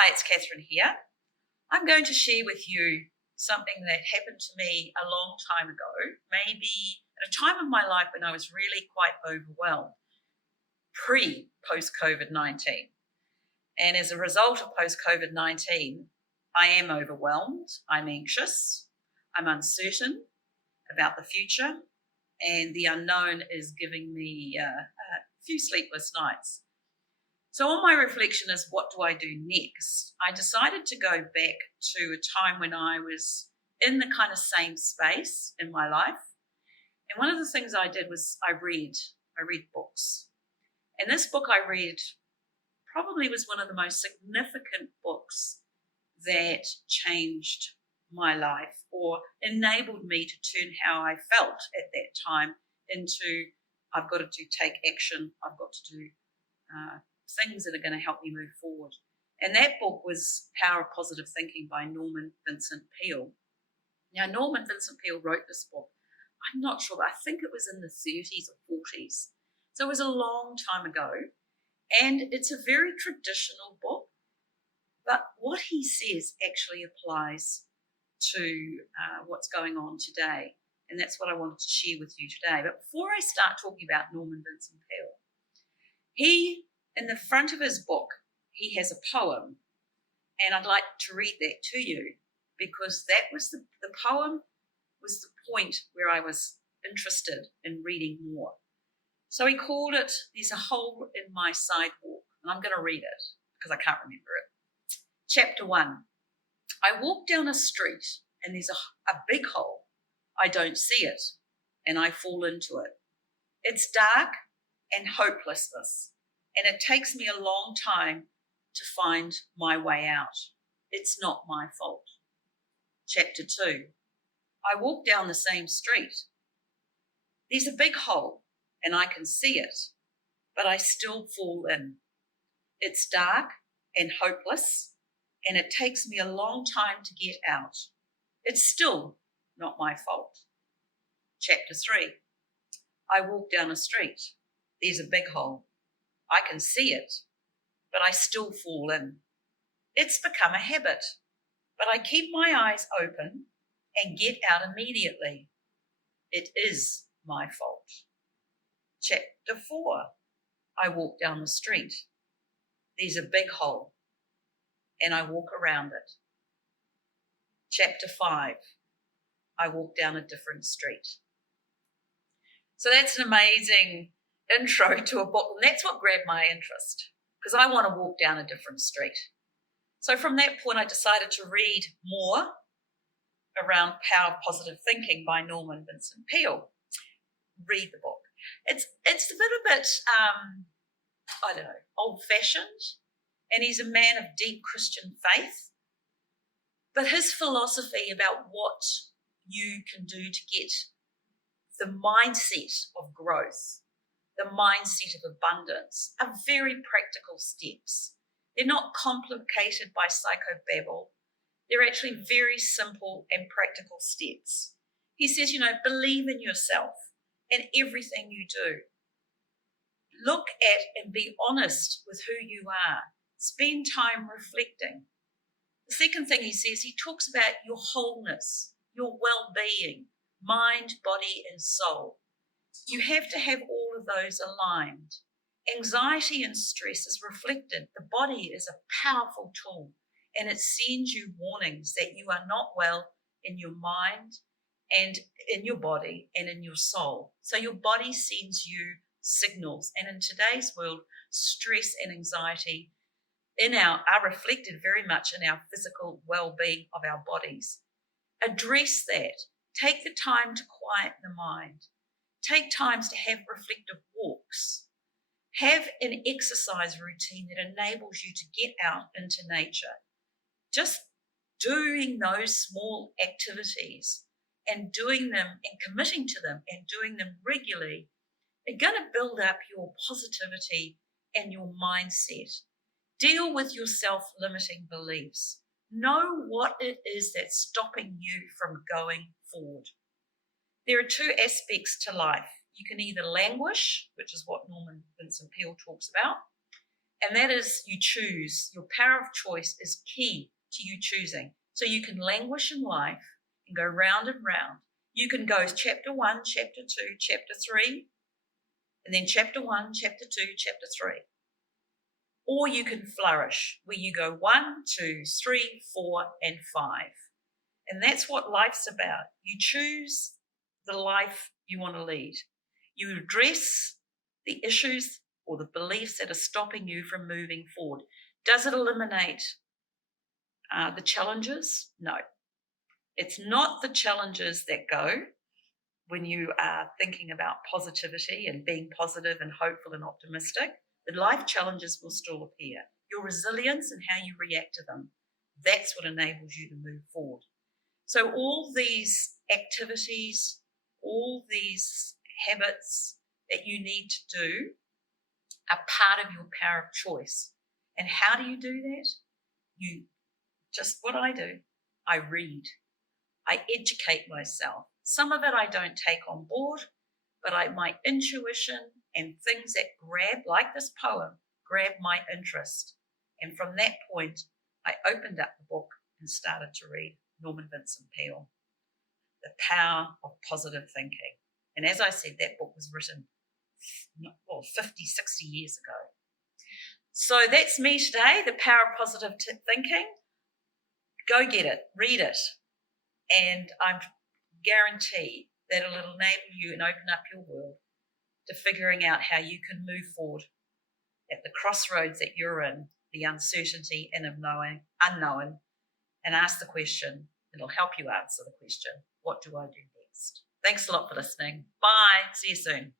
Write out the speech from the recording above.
Hi, it's Kathryn here. I'm going to share with you something that happened to me a long time ago, maybe at a time of my life when I was really quite overwhelmed, post-COVID-19. And as a result of post-COVID-19, I am overwhelmed, I'm anxious, I'm uncertain about the future, and the unknown is giving me a few sleepless nights. So on my reflection is, what do I do next? I decided to go back to a time when I was in the kind of same space in my life. And one of the things I did was I read books. And this book I read probably was one of the most significant books that changed my life or enabled me to turn how I felt at that time into, I've got to take action, I've got to do things that are going to help me move forward. And that book was Power of Positive Thinking by Vincent Peale. Now, Vincent Peale wrote this book, I'm not sure, but I think it was in the 30s or 40s. So it was a long time ago. And it's a very traditional book, but what he says actually applies to what's going on today. And that's what I wanted to share with you today. But before I start talking about Vincent Peale, in the front of his book, he has a poem, and I'd like to read that to you because that was the poem was the point where I was interested in reading more. So he called it, There's a Hole in My Sidewalk, and I'm going to read it because I can't remember it. Chapter 1. I walk down a street and there's a big hole. I don't see it and I fall into it. It's dark and hopelessness, and it takes me a long time to find my way out. It's not my fault. Chapter 2. I walk down the same street. There's a big hole and I can see it, but I still fall in. It's dark and hopeless, and it takes me a long time to get out. It's still not my fault. Chapter 3. I walk down a street. There's a big hole. I can see it, but I still fall in. It's become a habit, but I keep my eyes open and get out immediately. It is my fault. Chapter 4. I walk down the street. There's a big hole, and I walk around it. Chapter 5. I walk down a different street. So that's an amazing intro to a book, and that's what grabbed my interest because I want to walk down a different street. So from that point, I decided to read more around Power of Positive Thinking by Vincent Peale. Read the book. It's a little bit, I don't know, old-fashioned, and he's a man of deep Christian faith. But his philosophy about what you can do to get the mindset of growth, the mindset of abundance, are very practical steps. They're not complicated by psychobabble. They're actually very simple and practical steps. He says, believe in yourself and everything you do. Look at and be honest with who you are. Spend time reflecting. The second thing he says, he talks about your wholeness, your well-being, mind, body, and soul. You have to have all of those aligned. Anxiety and stress is reflected. The body is a powerful tool, and it sends you warnings that you are not well in your mind and in your body and in your soul. So your body sends you signals. And in today's world, stress and anxiety are reflected very much in our physical well-being of our bodies. Address that. Take the time to quiet the mind. Take times to have reflective walks. Have an exercise routine that enables you to get out into nature. Just doing those small activities and doing them and committing to them and doing them regularly are going to build up your positivity and your mindset. Deal with your self-limiting beliefs. Know what it is that's stopping you from going forward. There are two aspects to life. You can either languish, which is what Vincent Peale talks about, And that is you choose. Your power of choice is key to you choosing. So you can languish in life and go round and round. You can go chapter 1, chapter 2, chapter 3, and then chapter 1, chapter 2, chapter 3. Or you can flourish, where you go 1, 2, 3, 4, and 5. And that's what life's about. You choose the life you want to lead. You address the issues or the beliefs that are stopping you from moving forward. Does it eliminate the challenges? No. It's not the challenges that go when you are thinking about positivity and being positive and hopeful and optimistic. The life challenges will still appear. Your resilience and how you react to them, that's what enables you to move forward. So all these activities, all these habits that you need to do are part of your power of choice. And how do you do that? You just what I do. I read. I educate myself. Some of it I don't take on board, but my intuition and things that grab, like this poem, grab my interest. And from that point, I opened up the book and started to read Norman Vincent Peale, The Power of Positive Thinking. And as I said, that book was written 50, 60 years ago. So that's me today, The Power of Positive Thinking. Go get it, read it. And I guarantee that it'll enable you and open up your world to figuring out how you can move forward at the crossroads that you're in, the uncertainty and unknown, and ask the question. It'll help you answer the question, what do I do next? Thanks a lot for listening. Bye. See you soon.